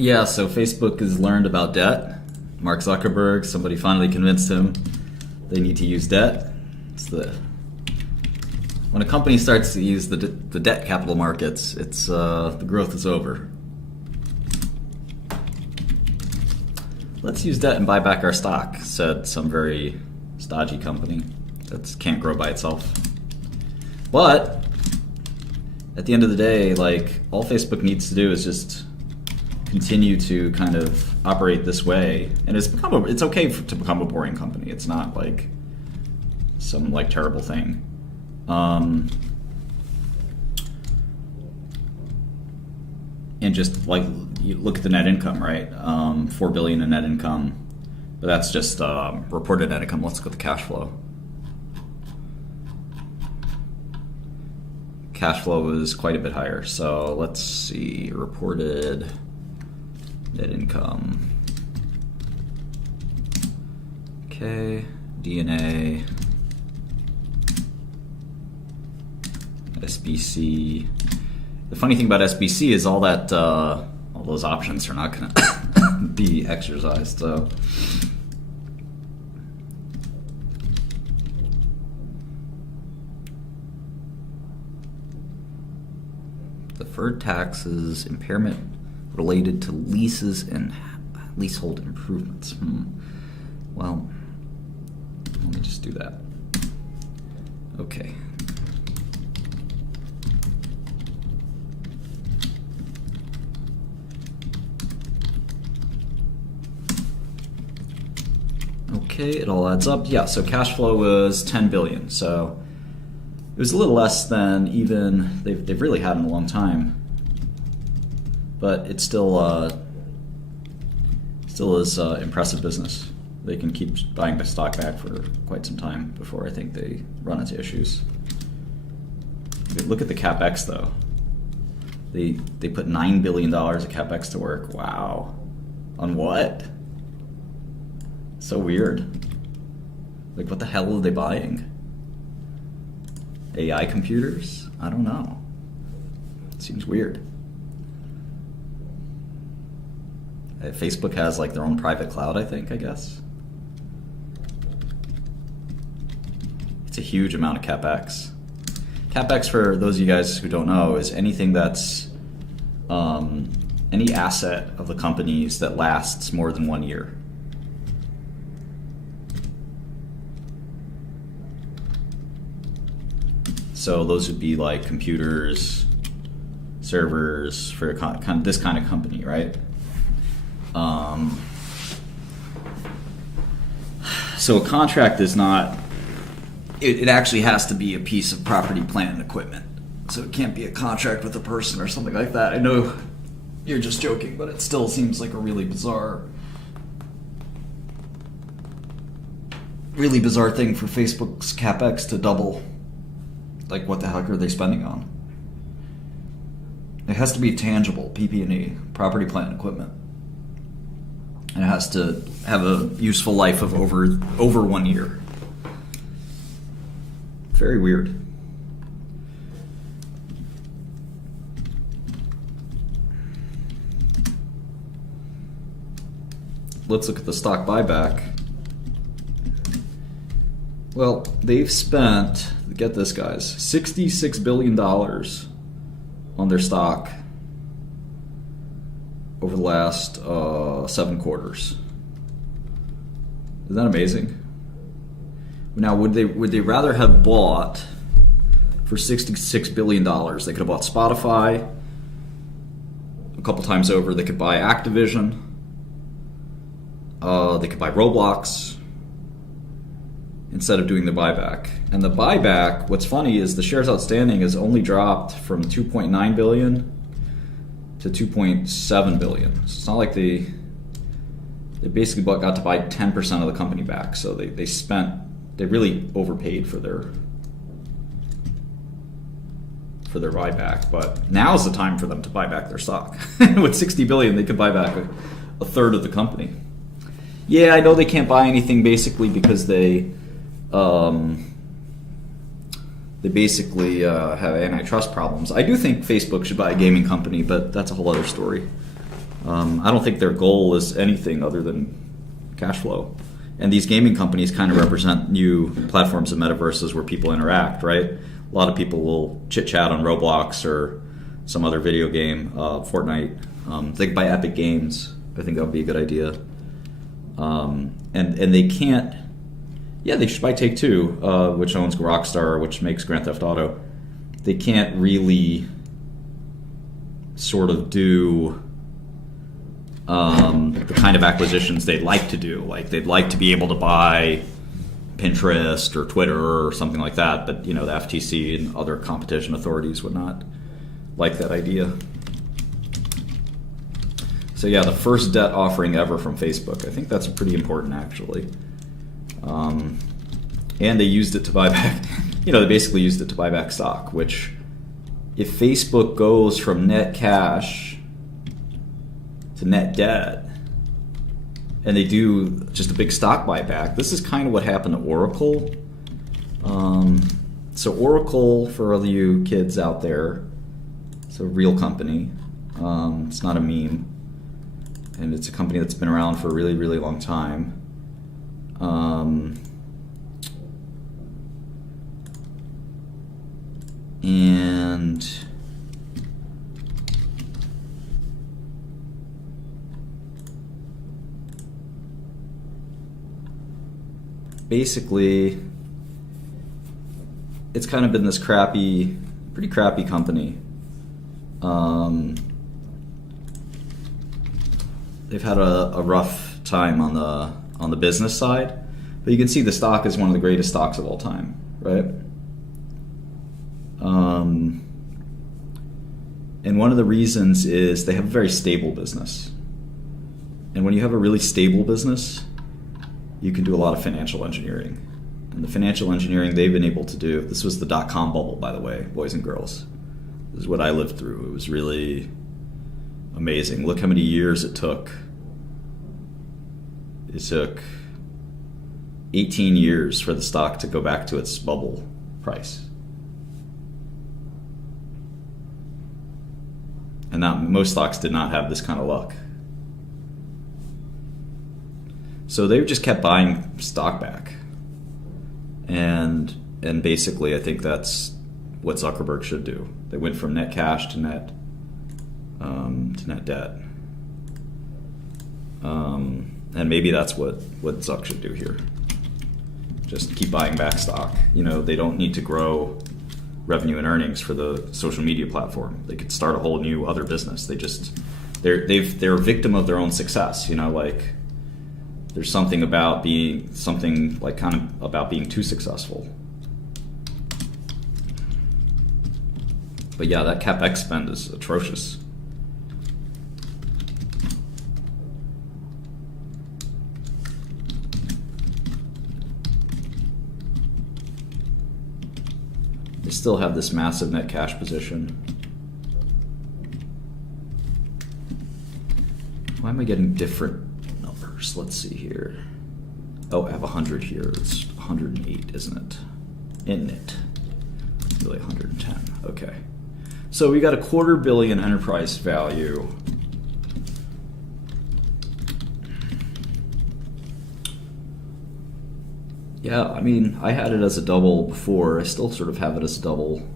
Yeah, so Facebook has learned about debt. Mark Zuckerberg, somebody finally convinced him they need to use debt. When a company starts to use the debt capital markets, the growth is over. Let's use debt and buy back our stock, said some very stodgy company that can't grow by itself. But at the end of the day, like, all Facebook needs to do is just continue to kind of operate this way, and it's okay to become a boring company. It's not like some like terrible thing. And just like you look at the net income, right? $4 billion in net income, but that's just reported net income. Let's look at the cash flow. Cash flow was quite a bit higher. So let's see, reported net income. Okay, DNA, SBC. The funny thing about SBC is all those options are not going to be exercised. So deferred taxes, impairment related to leases and leasehold improvements. Well, let me just do that. Okay. Okay, it all adds up. Yeah, so cash flow was 10 billion. So it was a little less than even they've really had in a long time. But it still is impressive business. They can keep buying the stock back for quite some time before I think they run into issues. Look at the CapEx though. They put $9 billion of CapEx to work. Wow. On what? So weird. Like, what the hell are they buying? AI computers? I don't know. It seems weird. Facebook has like their own private cloud, I guess. It's a huge amount of CapEx. CapEx, for those of you guys who don't know, is anything that's any asset of the companies that lasts more than 1 year. So those would be like computers, servers for this kind of company, right? So a contract is not, it actually has to be a piece of property, plant, and equipment. So it can't be a contract with a person or something like that. I know you're just joking, but it still seems like a really bizarre thing for Facebook's CapEx to double. Like, what the heck are they spending on? It has to be tangible, PP&E, property, plant, and equipment. And it has to have a useful life of over 1 year. Very weird. Let's look at the stock buyback. Well, they've spent, get this guys, $66 billion on their stock over the last 7 quarters. Isn't that amazing? Now, would they rather have bought for $66 billion? They could have bought Spotify a couple times over. They could buy Activision. They could buy Roblox instead of doing the buyback. And the buyback, what's funny is the shares outstanding has only dropped from 2.9 billion to 2.7 billion. So it's not like they basically got to buy 10% of the company back. So they really overpaid for their buyback. But now's the time for them to buy back their stock. With 60 billion, they could buy back a third of the company. Yeah, I know they can't buy anything basically because they basically have antitrust problems. I do think Facebook should buy a gaming company, but that's a whole other story. I don't think their goal is anything other than cash flow. And these gaming companies kind of represent new platforms and metaverses where people interact, right? A lot of people will chit-chat on Roblox or some other video game, Fortnite. They can buy Epic Games. I think that would be a good idea. And they can't... Yeah, they should buy Take-Two, which owns Rockstar, which makes Grand Theft Auto. They can't really sort of do the kind of acquisitions they'd like to do. Like, they'd like to be able to buy Pinterest or Twitter or something like that, but, the FTC and other competition authorities would not like that idea. So yeah, the first debt offering ever from Facebook. I think that's pretty important, actually. And they used it to buy back, they basically used it to buy back stock, which if Facebook goes from net cash to net debt, and they do just a big stock buyback, this is kind of what happened to Oracle. So Oracle, for all of you kids out there, it's a real company. It's not a meme. And it's a company that's been around for a really, really long time. And basically, it's kind of been this pretty crappy company. They've had a rough time on the business side, but you can see the stock is one of the greatest stocks of all time, right? And one of the reasons is they have a very stable business. And when you have a really stable business, you can do a lot of financial engineering. And the financial engineering they've been able to do, this was the dot-com bubble, by the way, boys and girls. This is what I lived through. It was really amazing. Look how many years it took. It took 18 years for the stock to go back to its bubble price. And most stocks did not have this kind of luck. So they just kept buying stock back. And basically, I think that's what Zuckerberg should do. They went from net cash to net debt. And maybe that's what Zuck should do here. Just keep buying back stock. They don't need to grow revenue and earnings for the social media platform. They could start a whole new other business. They're a victim of their own success. There's something about being too successful. But yeah, that CapEx spend is atrocious. They still have this massive net cash position. Why am I getting different numbers? Let's see here. Oh, I have 100 here. It's 108, isn't it? Isn't it? It's really 110. Okay. So we got $250 million enterprise value. Yeah, I mean, I had it as a double before. I still sort of have it as a double.